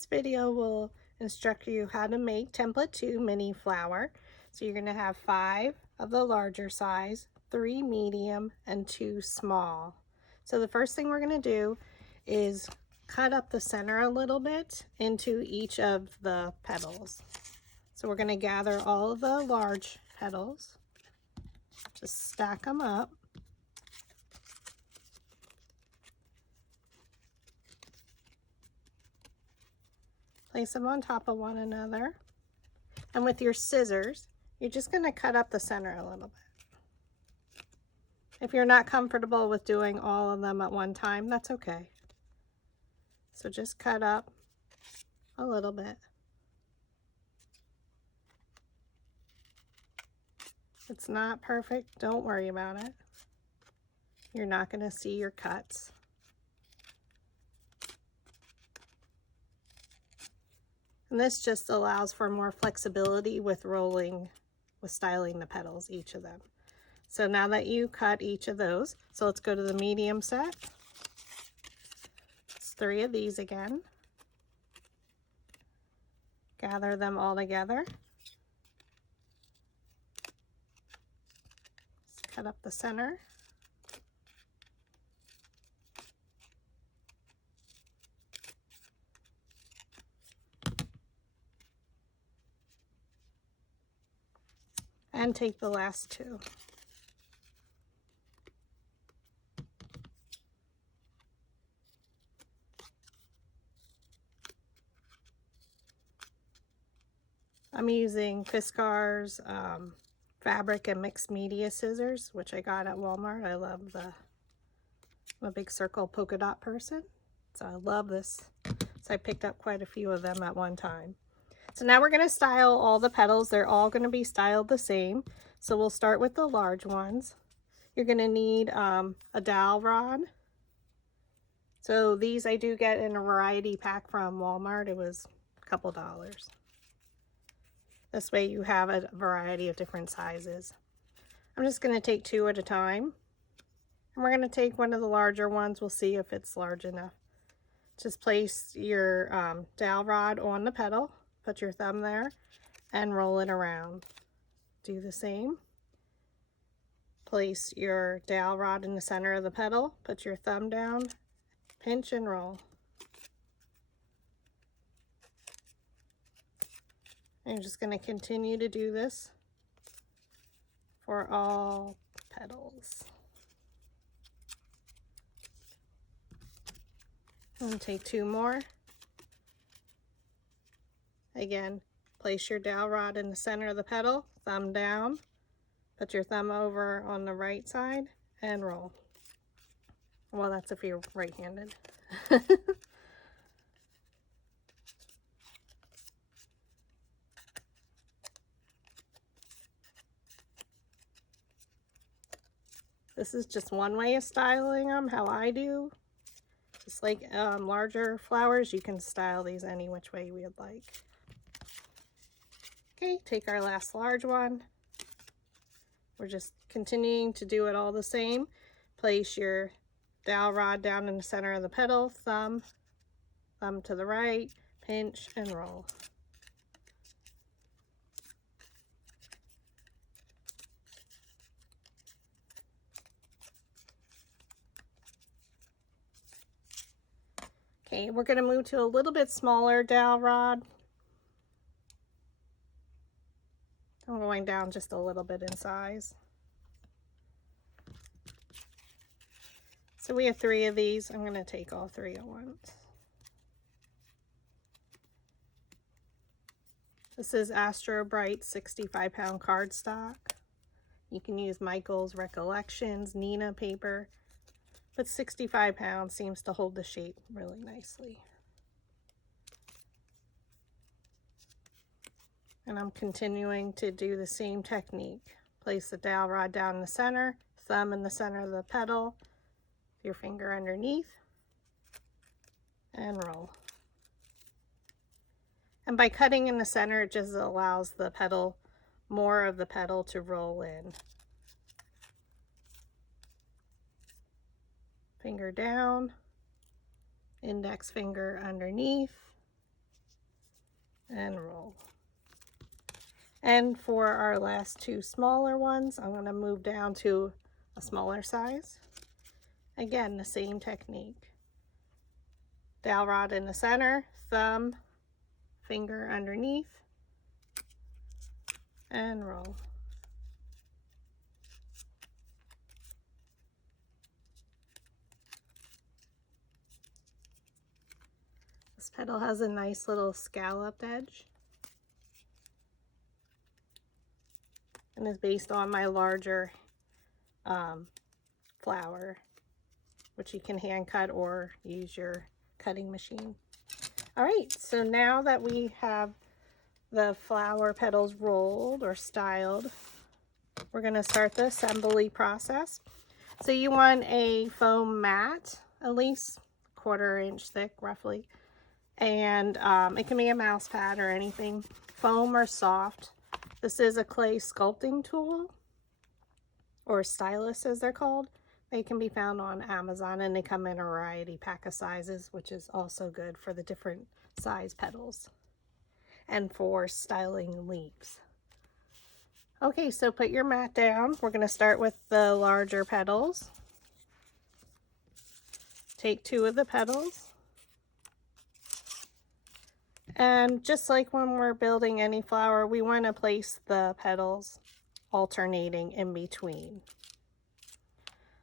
This video will instruct you how to make template 2 mini flower. So you're going to have 5 of the larger size, 3 medium, and 2 small. So the first thing we're going to do is cut up the center a little bit into each of the petals. So we're going to gather all of the large petals, just stack them up. Place them on top of one another. And with your scissors, you're just going to cut up the center a little bit. If you're not comfortable with doing all of them at one time, that's okay. So just cut up a little bit. It's not perfect, don't worry about it. You're not going to see your cuts. And this just allows for more flexibility with styling the petals, each of them. So now that you cut each of those, so let's go to the medium set. It's 3 of these again. Gather them all together. Just cut up the center. And take the last 2. I'm using Fiskars fabric and mixed media scissors, which I got at Walmart. I love I'm a big circle polka dot person, so I love this. So I picked up quite a few of them at one time. So now we're going to style all the petals. They're all going to be styled the same. So we'll start with the large ones. You're going to need a dowel rod. So these I do get in a variety pack from Walmart. It was a couple dollars. This way you have a variety of different sizes. I'm just going to take 2 at a time. And we're going to take one of the larger ones. We'll see if it's large enough. Just place your dowel rod on the petal. Put your thumb there and roll it around. Do the same. Place your dowel rod in the center of the petal. Put your thumb down. Pinch and roll. And you're just going to continue to do this for all petals. And take 2 more. Again, place your dowel rod in the center of the petal, thumb down, put your thumb over on the right side, and roll. Well, that's if you're right-handed. This is just one way of styling them, how I do. Just like larger flowers, you can style these any which way you would like. Okay, take our last large one. We're just continuing to do it all the same. Place your dowel rod down in the center of the petal, thumb to the right, pinch and roll. Okay, we're going to move to a little bit smaller dowel rod. I'm going down just a little bit in size. So we have 3 of these. I'm going to take all 3 at once. This is Astro Bright 65-pound cardstock. You can use Michael's Recollections, Neenah paper, but 65 pounds seems to hold the shape really nicely. And I'm continuing to do the same technique. Place the dowel rod down in the center, thumb in the center of the petal, your finger underneath, and roll. And by cutting in the center, it just allows the petal, more of the petal to roll in. Finger down, index finger underneath, and roll. And for our last two smaller ones, I'm going to move down to a smaller size. Again, the same technique. Dowel rod in the center, thumb, finger underneath, and roll. This petal has a nice little scalloped edge and is based on my larger flower, which you can hand cut or use your cutting machine. All right, so now that we have the flower petals rolled or styled, we're going to start the assembly process. So you want a foam mat, at least 1/4 inch thick roughly, and it can be a mouse pad or anything, foam or soft. This is a clay sculpting tool, or stylus as they're called. They can be found on Amazon, and they come in a variety pack of sizes, which is also good for the different size petals and for styling leaves. Okay, so put your mat down. We're going to start with the larger petals. Take 2 of the petals. And just like when we're building any flower, we want to place the petals alternating in between.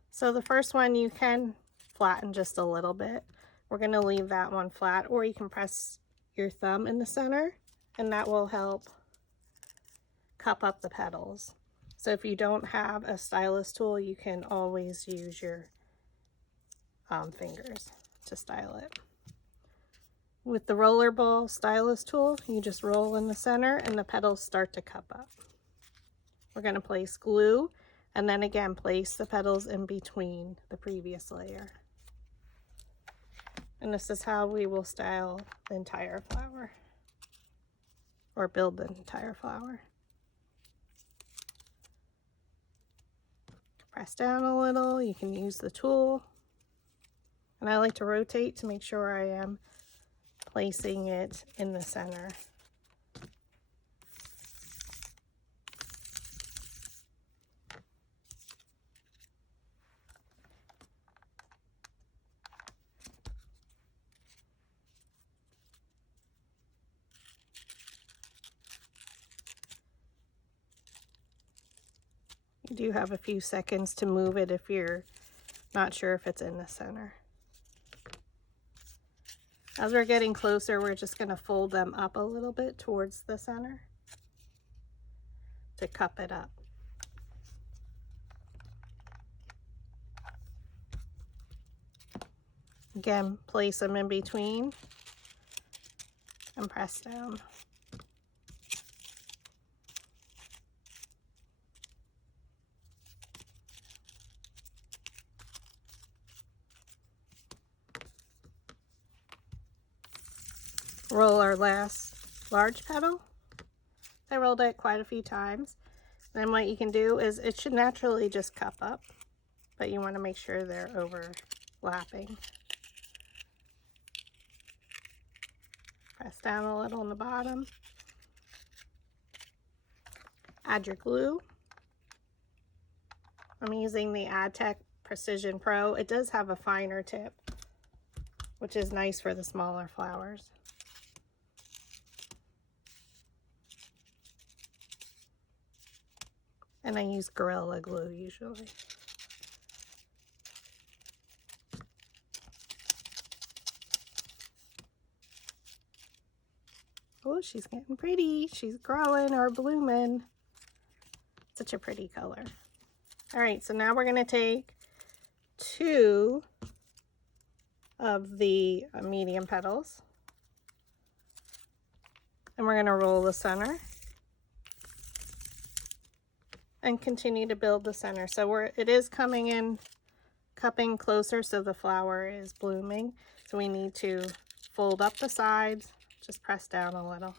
So the first one you can flatten just a little bit. We're going to leave that one flat, or you can press your thumb in the center and that will help cup up the petals. So if you don't have a stylus tool, you can always use your fingers to style it. With the roller ball stylus tool, you just roll in the center and the petals start to cup up. We're going to place glue and then again place the petals in between the previous layer. And this is how we will style the entire flower, or build the entire flower. Press down a little, you can use the tool. And I like to rotate to make sure I am placing it in the center. You do have a few seconds to move it if you're not sure if it's in the center. As we're getting closer, we're just going to fold them up a little bit towards the center to cup it up. Again, place them in between and press down. Roll our last large petal. I rolled it quite a few times. Then what you can do is, it should naturally just cup up, but you want to make sure they're overlapping. Press down a little on the bottom. Add your glue. I'm using the Adtech Precision Pro. It does have a finer tip, which is nice for the smaller flowers. And I use Gorilla Glue usually. Oh, she's getting pretty. She's growing or blooming. Such a pretty color. All right, so now we're going to take 2 of the medium petals and we're going to roll the center and continue to build the center. So it is coming in, cupping closer, so the flower is blooming. So we need to fold up the sides, just press down a little.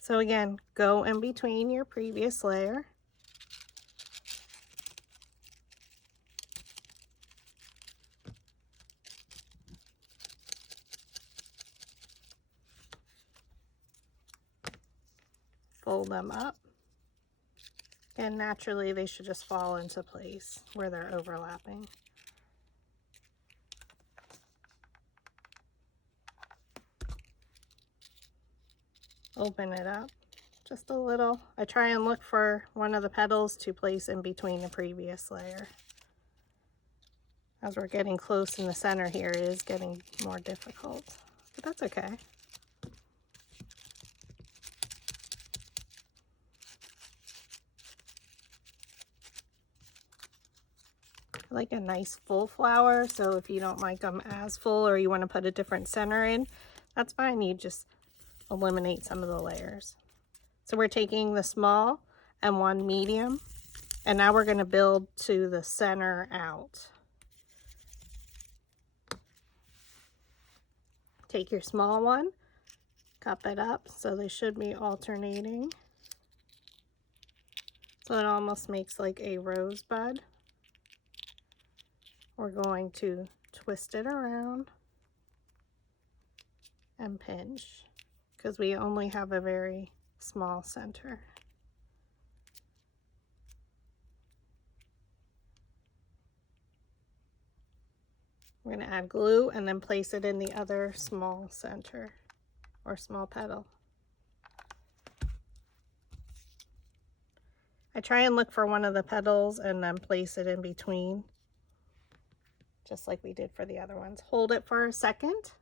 So again, go in between your previous layer. fold them up. And naturally they should just fall into place where they're overlapping. Open it up just a little. I try and look for one of the petals to place in between the previous layer. As we're getting close in the center here, it is getting more difficult, but that's okay. I like a nice full flower, so if you don't like them as full or you want to put a different center in, that's fine. You just eliminate some of the layers. So we're taking the small and one medium, and now we're going to build to the center out. Take your small one, cup it up so they should be alternating. So it almost makes like a rosebud. We're going to twist it around and pinch because we only have a very small center. We're going to add glue and then place it in the other small center or small petal. I try and look for one of the petals and then place it in between, just like we did for the other ones. Hold it for a second.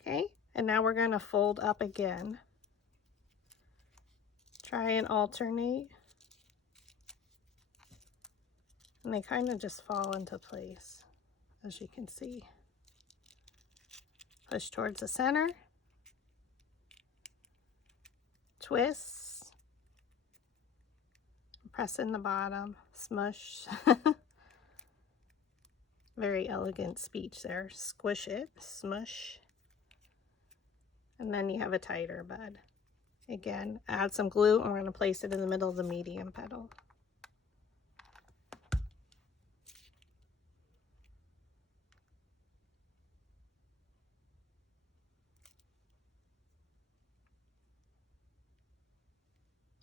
Okay, and now we're going to fold up again. Try and alternate. And they kind of just fall into place, as you can see. Push towards the center. Twist. Press in the bottom. Smush. Very elegant speech there. Squish it. Smush. And then you have a tighter bud. Again, add some glue and we're going to place it in the middle of the medium petal.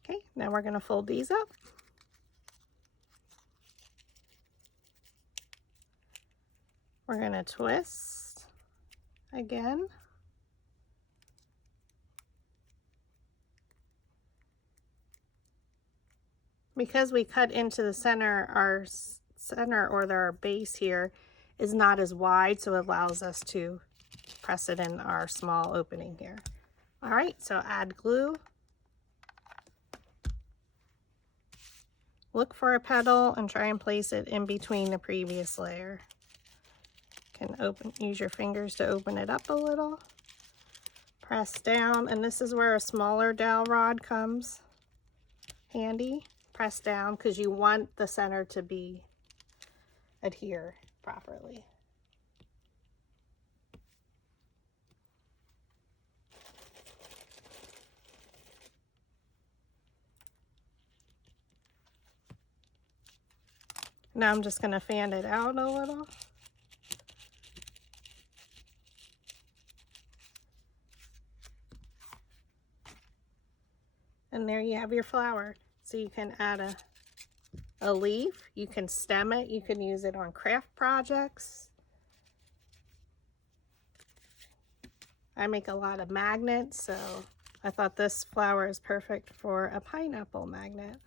Okay, now we're going to fold these up. We're going to twist again. Because we cut into the center, our center or our base here is not as wide, so it allows us to press it in our small opening here. All right, so add glue. Look for a petal and try and place it in between the previous layer. You can use your fingers to open it up a little. Press down, and this is where a smaller dowel rod comes handy. Press down because you want the center to be adhere properly. Now I'm just going to fan it out a little. And there you have your flower. So you can add a leaf, you can stem it, you can use it on craft projects. I make a lot of magnets, so I thought this flower is perfect for a pineapple magnet.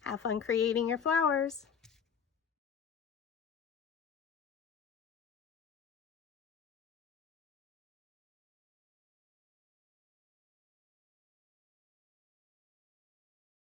Have fun creating your flowers.